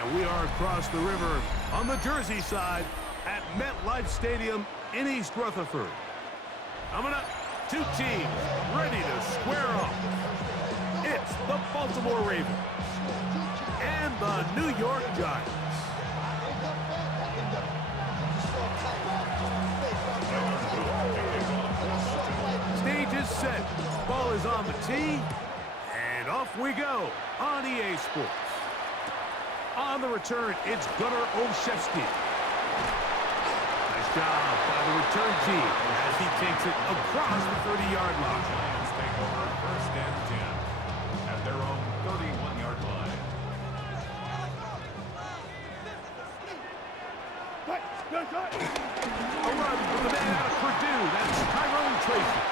And we are across the river on the Jersey side at MetLife Stadium in East Rutherford. Coming up, two teams ready to square off. It's the Baltimore Ravens and the New York Giants. Stage is set. Ball is on the tee. And off we go on EA Sports. On the return, it's Gunnar Olszewski. Nice job by the return team as he takes it across the 30-yard line. Giants take over first and 10 at their own 31-yard line. A run from the man out of Purdue. That's Tyrone Tracy.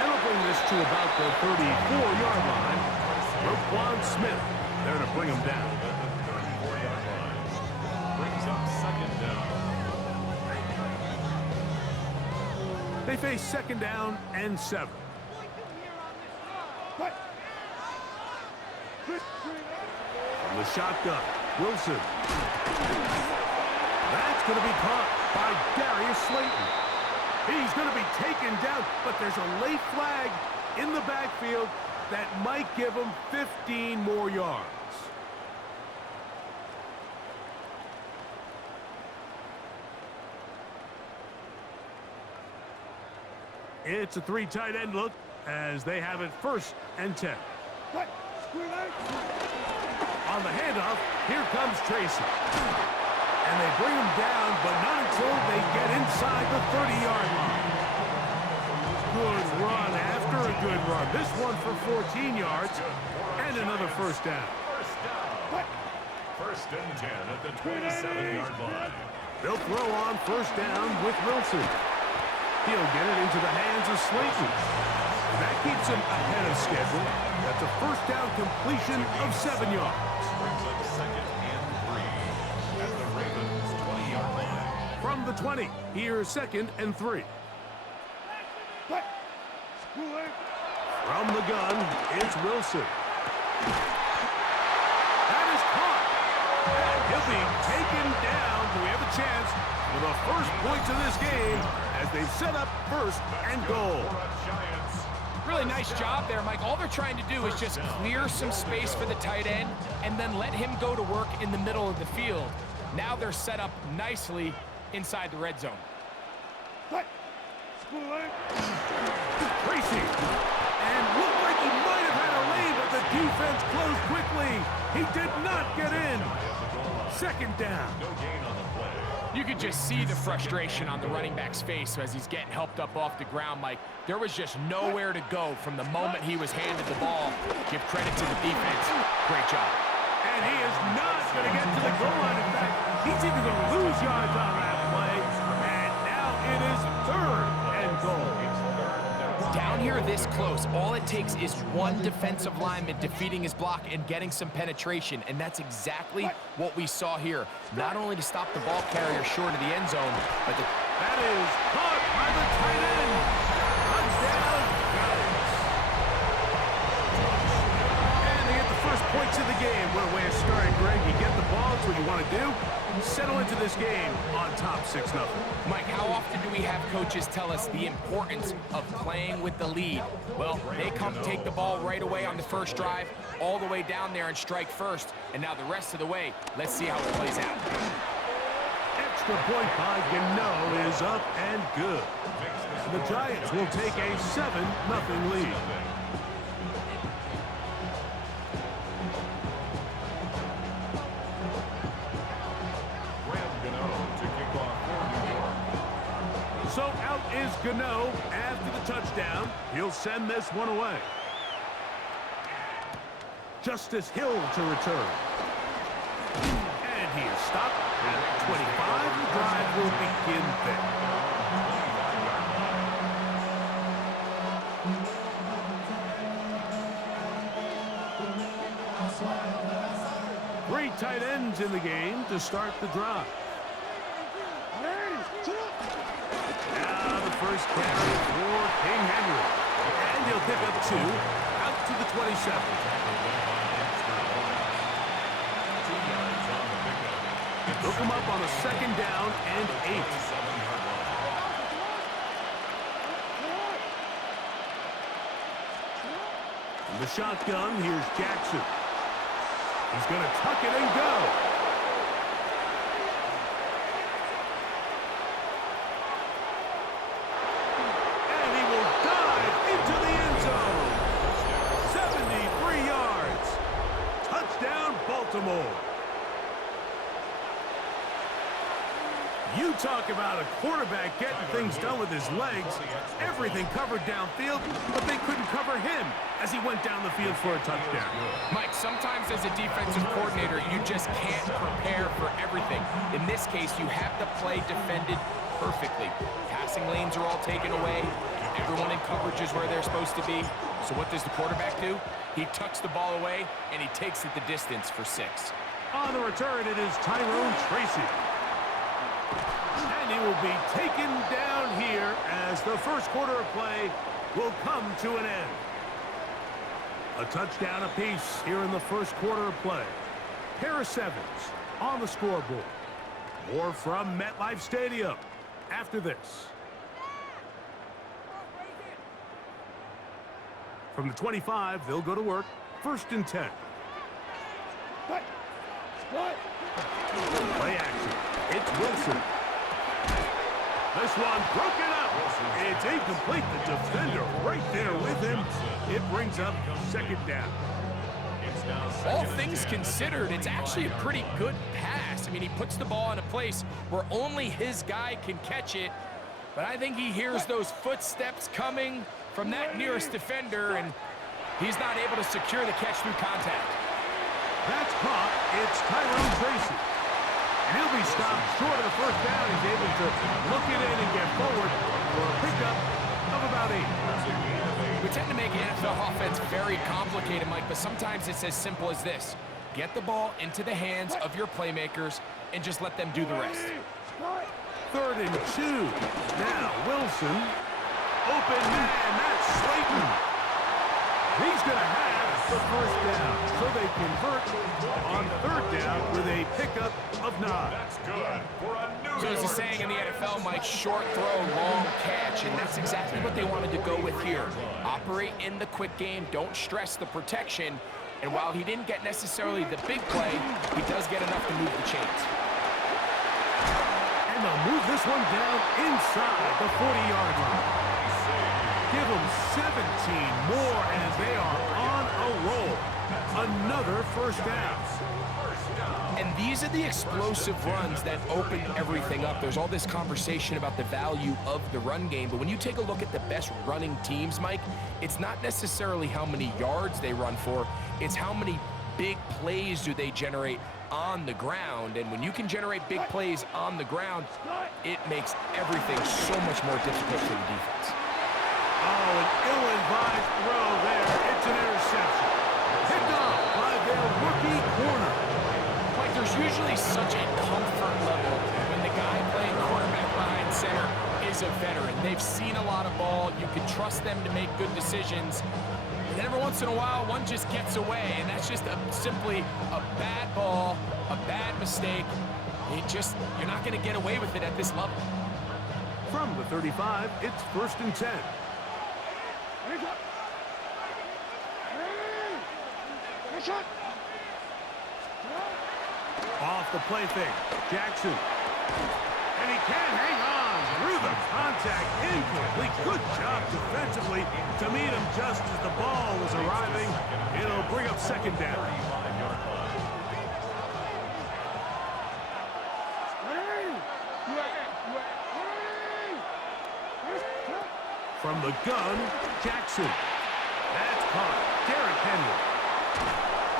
And will bring this to about the 34-yard line. Roquan Smith there to bring him down. Brings up second down. They face second down and 7. From the shotgun, Wilson. That's going to be caught by Darius Slayton. He's going to be taken down, but there's a late flag in the backfield that might give him 15 more yards. It's a 3 tight end look as they have it first and 10. On the handoff, here comes Tracy. And they bring him down, but not until they get inside the 30-yard line. Good run after a good run. This one for 14 yards and another first down. First and 10 at the 27-yard line. They'll throw on first down with Wilson. He'll get it into the hands of Slayton. That keeps him ahead of schedule. That's a first down completion of 7 yards. Brings up second and 3 at the Ravens' 20-yard line. From the 20, here's second and 3. From the gun, it's Wilson. That is caught. And he'll be taken down. Do we have a chance for the first points of this game as they set up first and goal? Really nice job there, Mike. All they're trying to do is just clear some space for the tight end and then let him go to work in the middle of the field. Now they're set up nicely inside the red zone. Tracy. And looked like he might have had a lead, but the defense closed quickly. He did not get in. Second down. No gain on the play. You could just see the frustration on the running back's face as he's getting helped up off the ground, Mike. There was just nowhere to go from the moment he was handed the ball. Give credit to the defense. Great job. And he is not going to get to the goal line. In fact, he's even going to lose yards on that play. And now it is third and goal. Down here this close, all it takes is one defensive lineman defeating his block and getting some penetration, and that's exactly what we saw here. Not only to stop the ball carrier short of the end zone, but that is caught by the tight end. Touchdown, Giants. And they get the first points of the game. What a way to start, Greg. You get the ball, it's what you want to do. Settle into this game on top 6-0. Mike, how often do we have coaches tell us the importance of playing with the lead? Well, they come take the ball right away on the first drive, all the way down there and strike first. And now the rest of the way, let's see how it plays out. Extra point by Gano is up and good. The Giants will take a 7-0 lead. So out is Gano after the touchdown. He'll send this one away. Justice Hill to return. And he is stopped at 25. The drive will begin there. Three tight ends in the game to start the drive. Now the first carry for King Henry. And he'll pick up 2 out to the 27. 2 yards on the Hook him up on a 2nd down and 8. In the shotgun, here's Jackson. He's going to tuck it and go. And he will dive into the end zone. 73 yards. Touchdown, Baltimore. You talk about a quarterback getting things done with his legs. Everything covered downfield, but they couldn't cover him as he went down the field for a touchdown. Mike, sometimes as a defensive coordinator, you just can't prepare for everything. In this case, you have the play defended perfectly. Passing lanes are all taken away. Everyone in coverage is where they're supposed to be. So what does the quarterback do? He tucks the ball away, and he takes it the distance for 6. On the return, it is Tyrone Tracy. And he will be taken down here as the first quarter of play will come to an end. A touchdown apiece here in the first quarter of play. Pair of 7s on the scoreboard. More from MetLife Stadium after this. From the 25, they'll go to work. 1st and 10. Play action. It's Wilson. This one broken up. It's incomplete. The defender right there with him. It brings up 2nd down. All things considered, it's actually a pretty good pass. I mean, he puts the ball in a place where only his guy can catch it. But I think he hears those footsteps coming from that nearest defender, and he's not able to secure the catch through contact. That's caught. It's Tyrone Tracy. And he'll be stopped short of the 1st down. He's able to look it in and get forward for a pickup of about 8. We tend to make NFL offense very complicated, Mike, but sometimes it's as simple as this. Get the ball into the hands of your playmakers and just let them do the rest. 3rd and 2. Now Wilson. Open man. That's Slayton. He's going to have the 1st down. So they convert on 3rd down with a pickup of 9. That's good for a new So there's a saying in the NFL, Mike, short throw, long catch, and that's exactly what they wanted to go with here. Operate in the quick game, don't stress the protection, and while he didn't get necessarily the big play, he does get enough to move the chains. And they'll move this one down inside the 40-yard line. Give them 17 more, and they are on a roll. Another 1st down. And these are the explosive runs that open everything up. There's all this conversation about the value of the run game, but when you take a look at the best running teams, Mike, it's not necessarily how many yards they run for, it's how many big plays do they generate on the ground. And when you can generate big plays on the ground, it makes everything so much more difficult for the defense. Oh, an ill-advised throw there. It's an interception. Picked off by their rookie corner. Like, there's usually such a comfort level when the guy playing quarterback behind center is a veteran. They've seen a lot of ball. You can trust them to make good decisions. And every once in a while, one just gets away, and that's just simply a bad ball, a bad mistake. You're not going to get away with it at this level. From the 35, it's 1st and 10. Off the play fake, Jackson. And he can hang on through the contact. Incomplete. Good job defensively to meet him just as the ball was arriving. It'll bring up 2nd down. From the gun, Jackson. That's caught. Derrick Henry.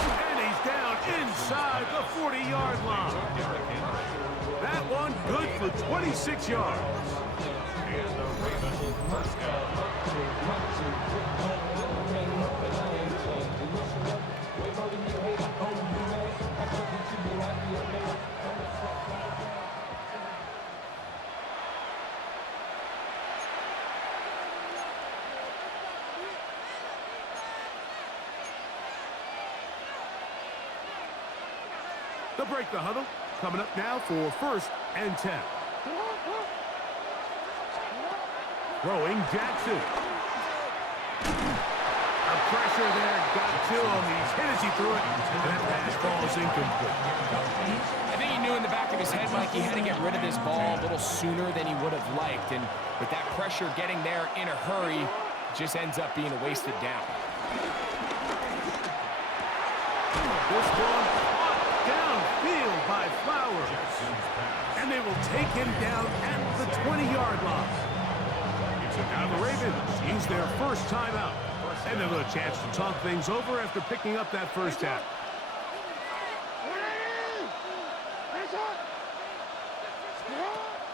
And he's down inside the 40-yard line. That one good for 26 yards. They'll break the huddle. coming up now for 1st and 10. Throwing Jackson. The pressure there got to him. He's hit as he threw it, and that pass falls incomplete. I think he knew in the back of his head, Mike, he had to get rid of this ball a little sooner than he would have liked. And with that pressure getting there in a hurry, it just ends up being a wasted down. This one caught downfield by Flowers. And they will take him down at the 20-yard line. Now the Ravens use their first timeout. And they'll have a chance to talk things over after picking up that first half.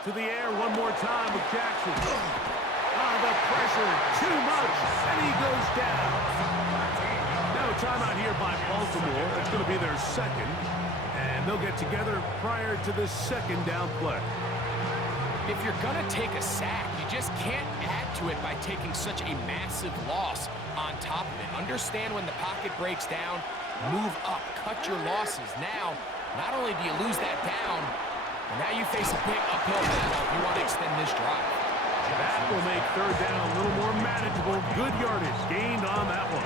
To the air one more time with Jackson. The pressure, too much, and he goes down. Now a timeout here by Baltimore. It's going to be their second, and they'll get together prior to this second down play. If you're going to take a sack, you just can't add to it by taking such a massive loss on top of it. Understand when the pocket breaks down, move up, cut your losses. Now, not only do you lose that down, but now you face a big uphill battle if you want to extend this drive. That will make 3rd down a little more manageable. Good yardage gained on that one.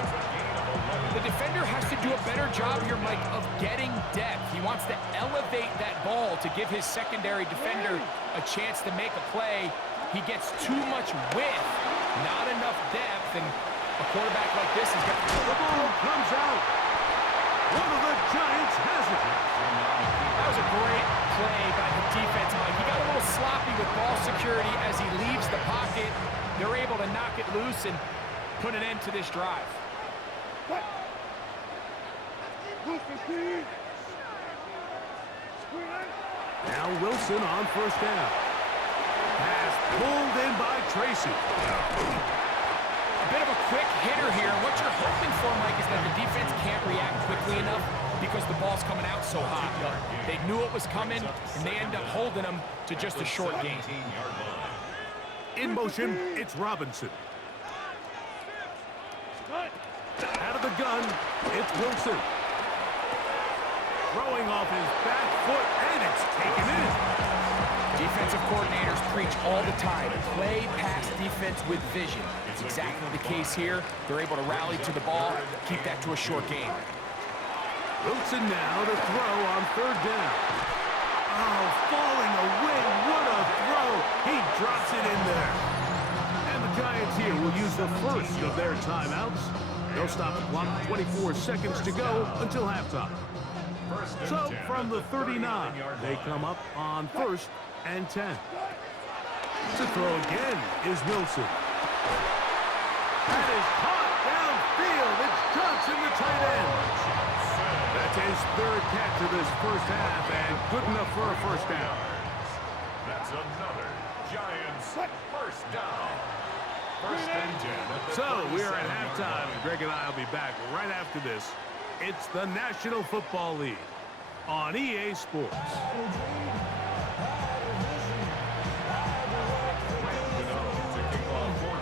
The defender has to do a better job here, Mike, of getting depth. He wants to elevate that ball to give his secondary defender a chance to make a play. He gets too much width, not enough depth, and a quarterback like this is going to... The ball comes out. One of the Giants has it. That was a great play by the defense, Mike. He got a little sloppy with ball security as he leaves the pocket. They're able to knock it loose and put an end to this drive. Now Wilson on 1st down. Pass pulled in by Tracy. A bit of a quick hitter here. What you're hoping for, Mike, is that the defense can't react quickly enough because the ball's coming out so hot. But they knew it was coming, and they end up holding them to just a short gain. In motion, it's Robinson. Out of the gun, it's Wilson. Throwing off his back foot, and it's taken in. Defensive coordinators preach all the time, play pass defense with vision. It's exactly the case here. They're able to rally to the ball, keep that to a short game. Wilson now to throw on 3rd down. Oh, falling away, what a throw. He drops it in there. And the Giants here will use the first of their timeouts. They'll stop the clock, 24 seconds to go until halftime. So from the 39, they come up on 1st and 10. To throw again is Wilson. That is caught downfield. It's Johnson, the tight end. That's his 3rd catch of this first half, and good enough for a 1st down. That's another Giants 1st down. 1st and 10. So we are at halftime, and Greg and I will be back right after this. It's the National Football League on EA Sports.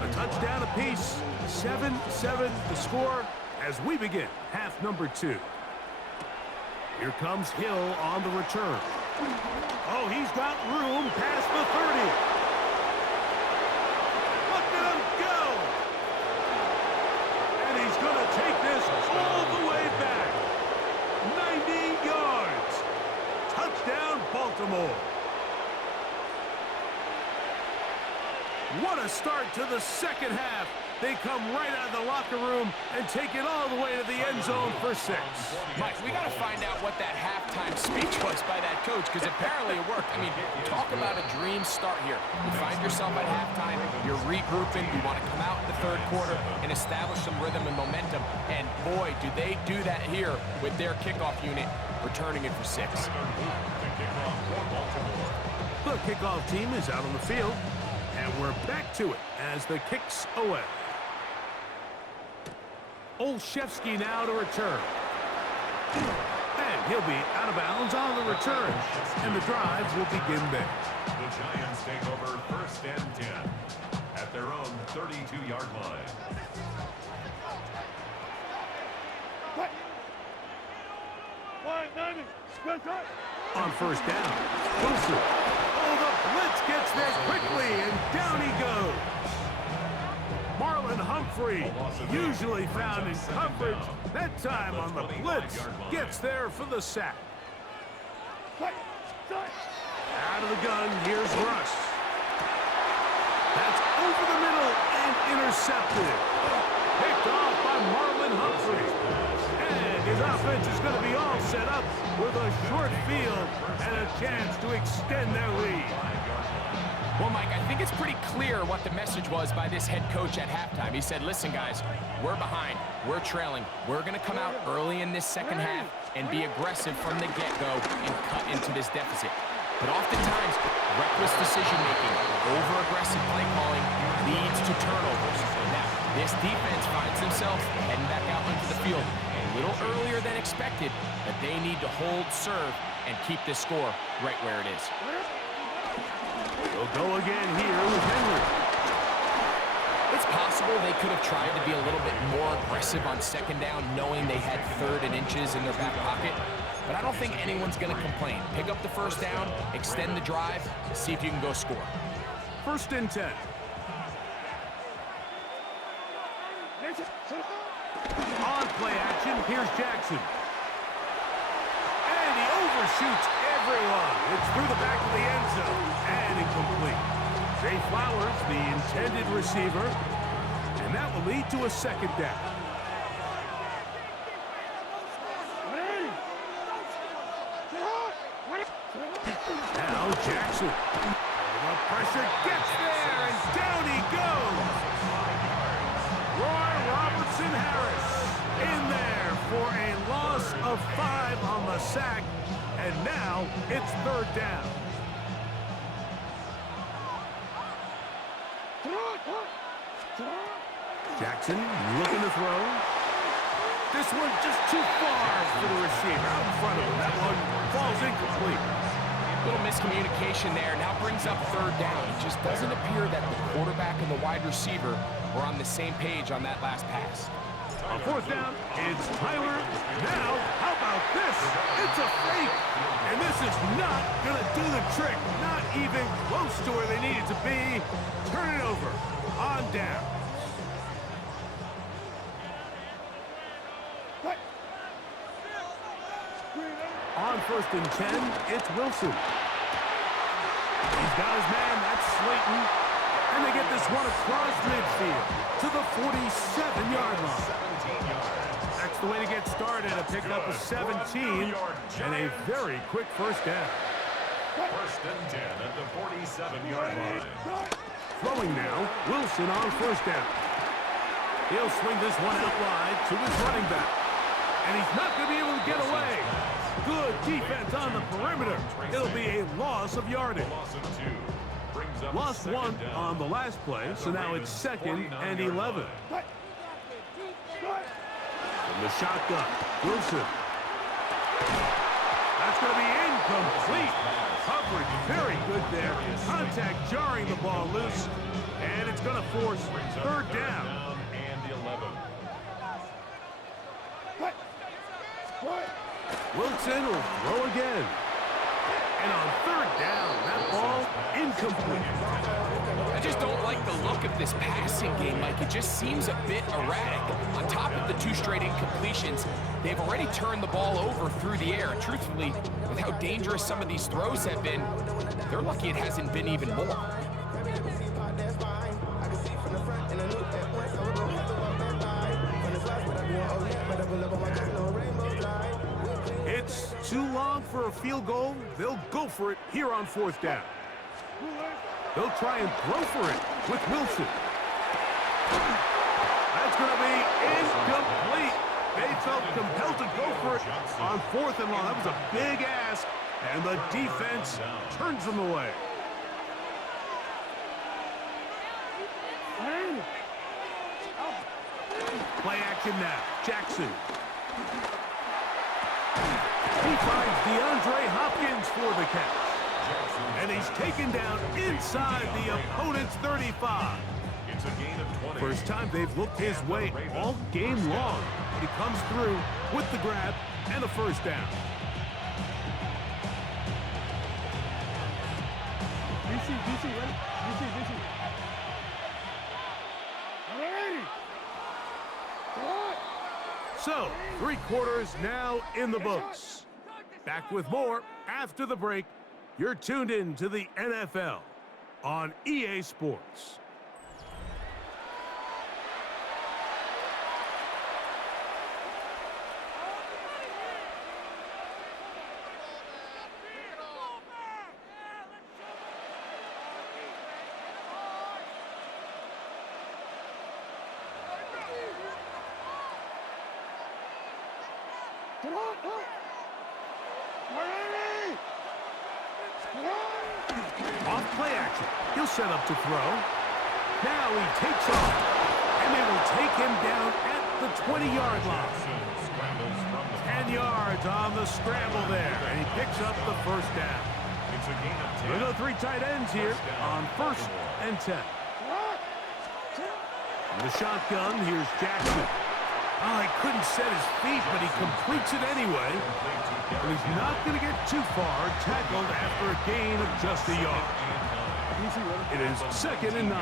A touchdown apiece, 7-7 the score as we begin half number 2. Here comes Hill on the return. Oh, he's got room past the 30. Look at him go! And he's going to take this all the way back. 90 yards. Touchdown, Baltimore. What a start to the second half. They come right out of the locker room and take it all the way to the end zone for 6. Mike, we got to find out what that halftime speech was by that coach, because apparently it worked. I mean, talk about a dream start here. You find yourself at halftime, you're regrouping, you want to come out in the 3rd quarter and establish some rhythm and momentum. And boy, do they do that here with their kickoff unit returning it for 6. The kickoff team is out on the field, and we're back to it as the kick's away. Olszewski now to return. And he'll be out of bounds on the return. And the drive will begin there. The Giants take over 1st and 10 at their own 32-yard line. On first down, Wilson. Oh, the blitz gets there quickly, and down he goes. Marlon Humphrey, usually found in coverage, that time on the blitz, gets there for the sack. Out of the gun, here's Russ. That's over the middle and intercepted. Picked off by Marlon Humphrey. And his offense is going to be all set up with a short field and a chance to extend their lead. Well, Mike, I think it's pretty clear what the message was by this head coach at halftime. He said, listen, guys, we're behind. We're trailing. We're going to come out early in this second half and be aggressive from the get-go and cut into this deficit. But oftentimes, reckless decision-making, over-aggressive play calling leads to turnovers. Now, this defense finds themselves heading back out onto the field a little earlier than expected, but they need to hold serve and keep this score right where it is. They'll go again here with Henry. It's possible they could have tried to be a little bit more aggressive on second down, knowing they had 3rd and inches in their back pocket. But I don't think anyone's going to complain. Pick up the first down, extend the drive, see if you can go score. 1st and 10. On play action, here's Jackson. And he overshoots everyone. It's through the back of the end zone and incomplete. Zay Flowers, the intended receiver, and that will lead to a 2nd down. Now Jackson. The pressure gets there, and down he goes. Roy Robertson Harris in there for a loss of 5 on the sack, and now it's 3rd down. Jackson looking to throw. This one just too far for the receiver out in front of him. That one falls incomplete. Little miscommunication there. Now brings up 3rd down. It just doesn't appear that the quarterback and the wide receiver were on the same page on that last pass. On 4th down, it's Tyler. Now, how about this? It's a fake. And this is not going to do the trick. Not even close to where they needed to be. Turn it over. On down. On 1st and 10, it's Wilson. He's got his man, that's Slayton. And they get this one across midfield to the 47-yard line. That's the way to get started, a pick up of 17 and a very quick 1st down. 1st and 10 at the 47-yard line. Throwing now, Wilson on 1st down. He'll swing this one out wide to his running back. And he's not going to be able to get away. Good defense on the perimeter. It'll be a loss of yardage. Lost 1 on the last play, so now it's 2nd and 11. From the shotgun, Wilson. That's going to be incomplete. Coverage very good there. Contact jarring the ball loose, and it's going to force 3rd down. Wilson will throw again. And on 3rd down, that ball incomplete. I just don't like the look of this passing game, Mike. It just seems a bit erratic. On top of the 2 straight incompletions, they've already turned the ball over through the air. Truthfully, with how dangerous some of these throws have been, they're lucky it hasn't been even more. It's too long for a field goal. They'll go for it here on 4th down. They'll try and throw for it with Wilson. That's going to be incomplete. They felt compelled to go for it on 4th and long. That was a big ask, and the defense turns them away. Play action now. Jackson. He finds DeAndre Hopkins for the catch. And he's taken down inside the opponent's 35. It's a gain of 20. First time they've looked his way all game long. But he comes through with the grab and a 1st down. So, 3 quarters now in the books. Back with more after the break. You're tuned in to the NFL on EA Sports. Off play action. He'll set up to throw. Now he takes off. And they will take him down at the 20-yard line. 10 yards on the scramble there. And he picks up the first down. It's a gain of 10. We'll go 3 tight ends here on 1st and 10. In the shotgun, here's Jackson. Oh, he couldn't set his feet, but he completes it anyway. And he's not going to get too far, tackled after a gain of just a yard. It is 2nd and 9.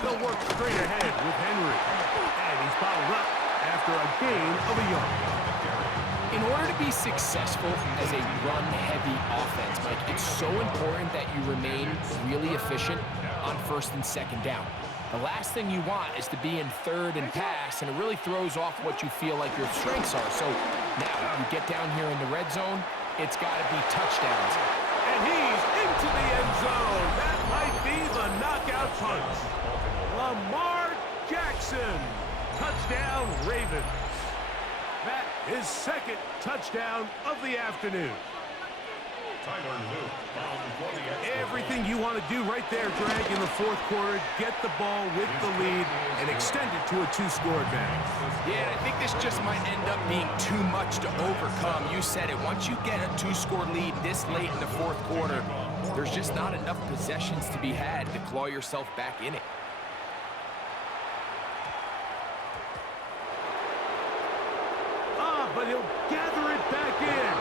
They'll work straight ahead with Henry. And he's bottled up after a gain of a yard. In order to be successful as a run-heavy offense, Mike, it's so important that you remain really efficient on 1st and 2nd down. The last thing you want is to be in 3rd and pass, and it really throws off what you feel like your strengths are. So now you get down here in the red zone, it's got to be touchdowns. And he's into the end zone. That might be the knockout punch. Lamar Jackson. Touchdown, Ravens. That is 2nd touchdown of the afternoon. Everything you want to do right there, Greg, in the 4th quarter, get the ball with the lead and extend it to a 2-score advantage. Yeah, I think this just might end up being too much to overcome. You said it. Once you get a 2-score lead this late in the 4th quarter, there's just not enough possessions to be had to claw yourself back in it. But he'll gather it back in.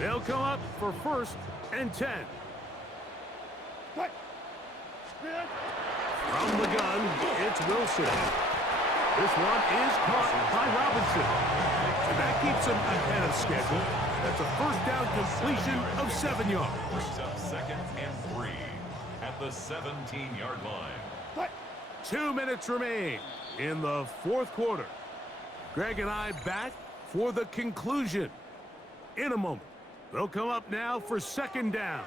They'll come up for 1st and 10. From the gun, it's Wilson. This one is caught by Robinson. And that keeps him ahead of schedule. That's a 1st down completion of 7 yards. Brings up 2nd and 3 at the 17-yard line. 2 minutes remain in the 4th quarter. Greg and I back for the conclusion in a moment. They'll come up now for 2nd down.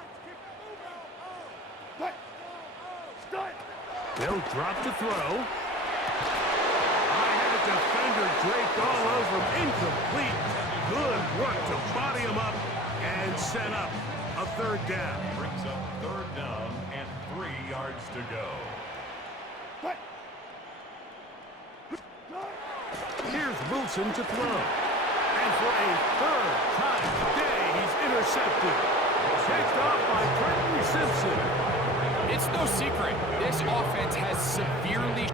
They'll drop to throw. I had a defender draped all over him. Incomplete. Good work to body him up and set up a 3rd down. Brings up 3rd down and 3 yards to go. Here's Wilson to throw. And for a 3rd time today, he's intercepted. Picked off by Trenton Simpson. It's no secret, this offense has severely